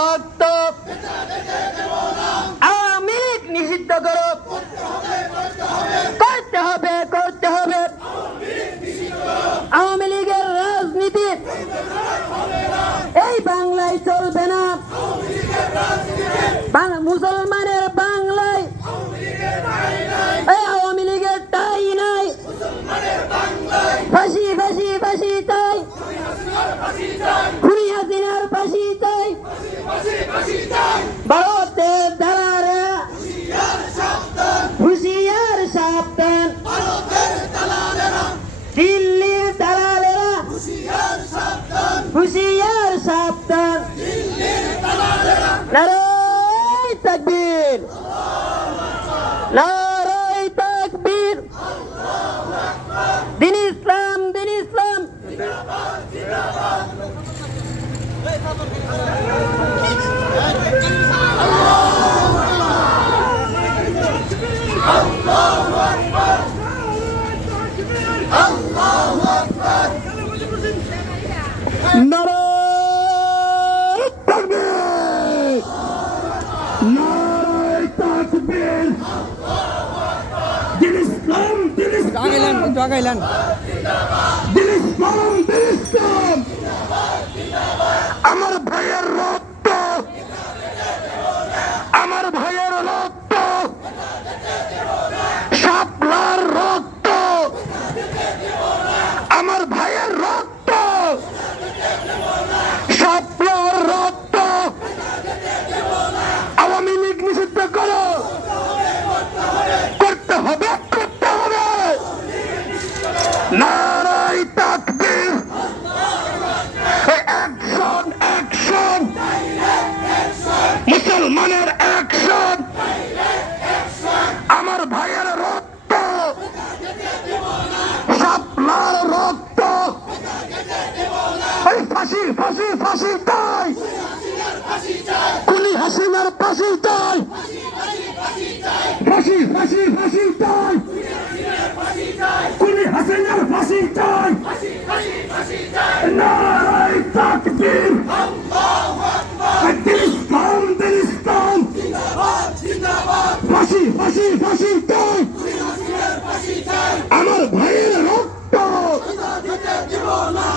রক্ত। আওয়ামী নিষিদ্ধ করো। করতে হবে করতে হবে। আওয়ামী লীগের রাজনীতি এই বাংলায় চলবে না। মুসলমানের Barote dalare Huziyar şaptan Huziyar şaptan Barote dalalera Dilli dalalera Huziyar şaptan Huziyar şaptan Dilli dalalera Naray takbir. Naray takbir. Din İslam, din İslam. Zindabad, zindabad দিল ইসলাম দিল ইসলাম আগাইলেন একটু আগাইলেন। দিল ইসলাম দিল ইসলাম। আমার ভাইয়ের রব হাসিনার ফাঁসি চাই ফাঁসি ফাঁসি ফাঁসি চাই কুলি হাসিনার ফাঁসি চাই নারাই তাকবীর। দিলিস্তান দিলিস্তান ফাঁসি ফাঁসি ফাঁসি চাই আমার ভাইয়ের রক্ত। দিব না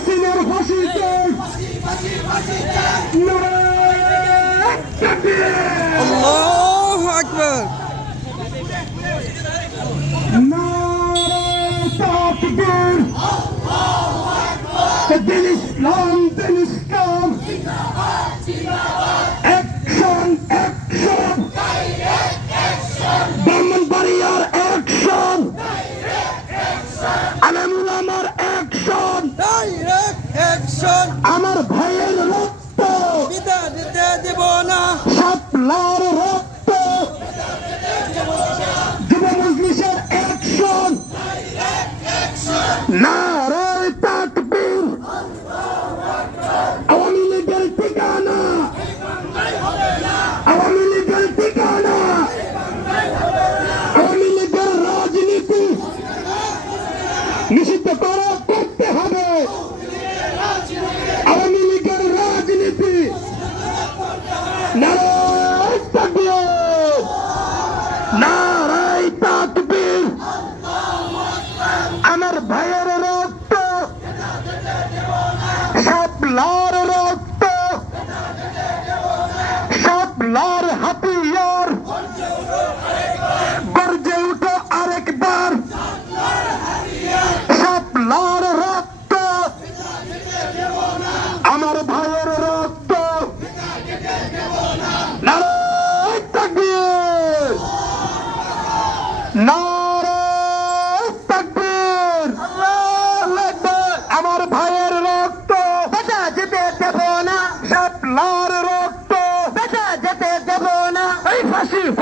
Senhor Washington! Washington! Allah Akbar! Nare Takbir! Allah Akbar! Het is! now বাংলার হাতিয়ার। গর্জে উঠো আরেকবার। সাপলার রক্ত। আমার ভাইয়ের রক্ত। না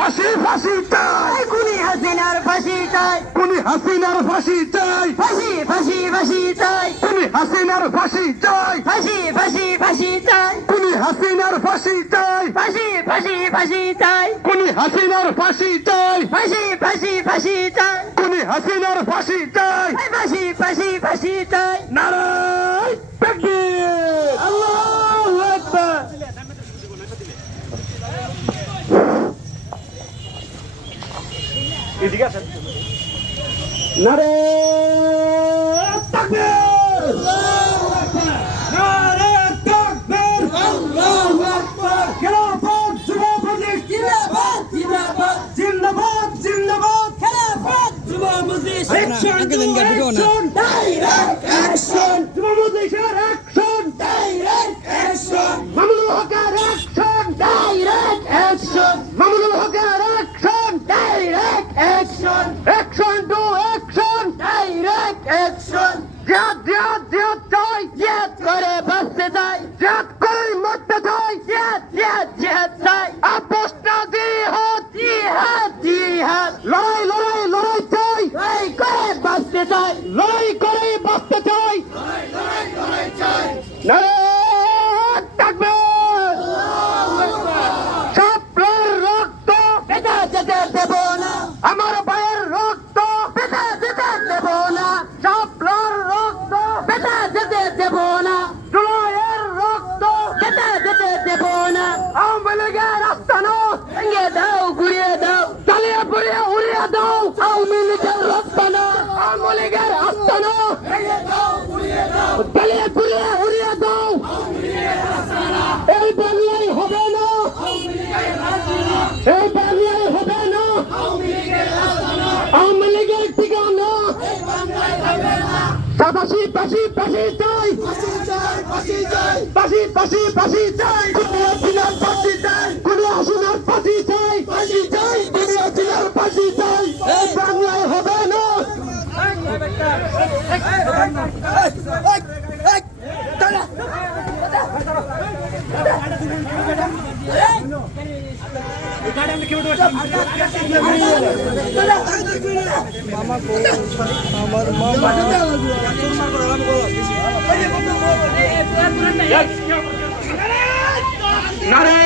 ফাঁসি ফাঁসি চাই কোনি হাসিনার ফাঁসি চাই কোনি হাসিনার ফাঁসি চাই ফাঁসি ফাঁসি ফাঁসি চাই কোনি হাসিনার ফাঁসি চাই ফাঁসি ফাঁসি ফাঁসি চাই কোনি হাসিনার ফাঁসি চাই ফাঁসি ফাঁসি ফাঁসি চাই কোনি হাসিনার ফাঁসি চাই ফাঁসি ফাঁসি ফাঁসি চাই কোনি হাসিনার ফাঁসি চাই ফাঁসি ফাঁসি ফাঁসি চাই নারা এদিকে আসেন। নারে লড়াই করে বাঁচতে চাই। লড়াই লড়াই লড়াই চাই। এই বাংলায় হবে না। আওয়ামী লীগের ঠিকানা। পাশি পাশি পাশি চাই। পাশি পাশি পাশি চাই। কোনো অভিনার পাশি চাই। কোনো আসনার পাশি চাই। পাশি চাই। কোনো অভিনার পাশি চাই। এই বাংলায় নারে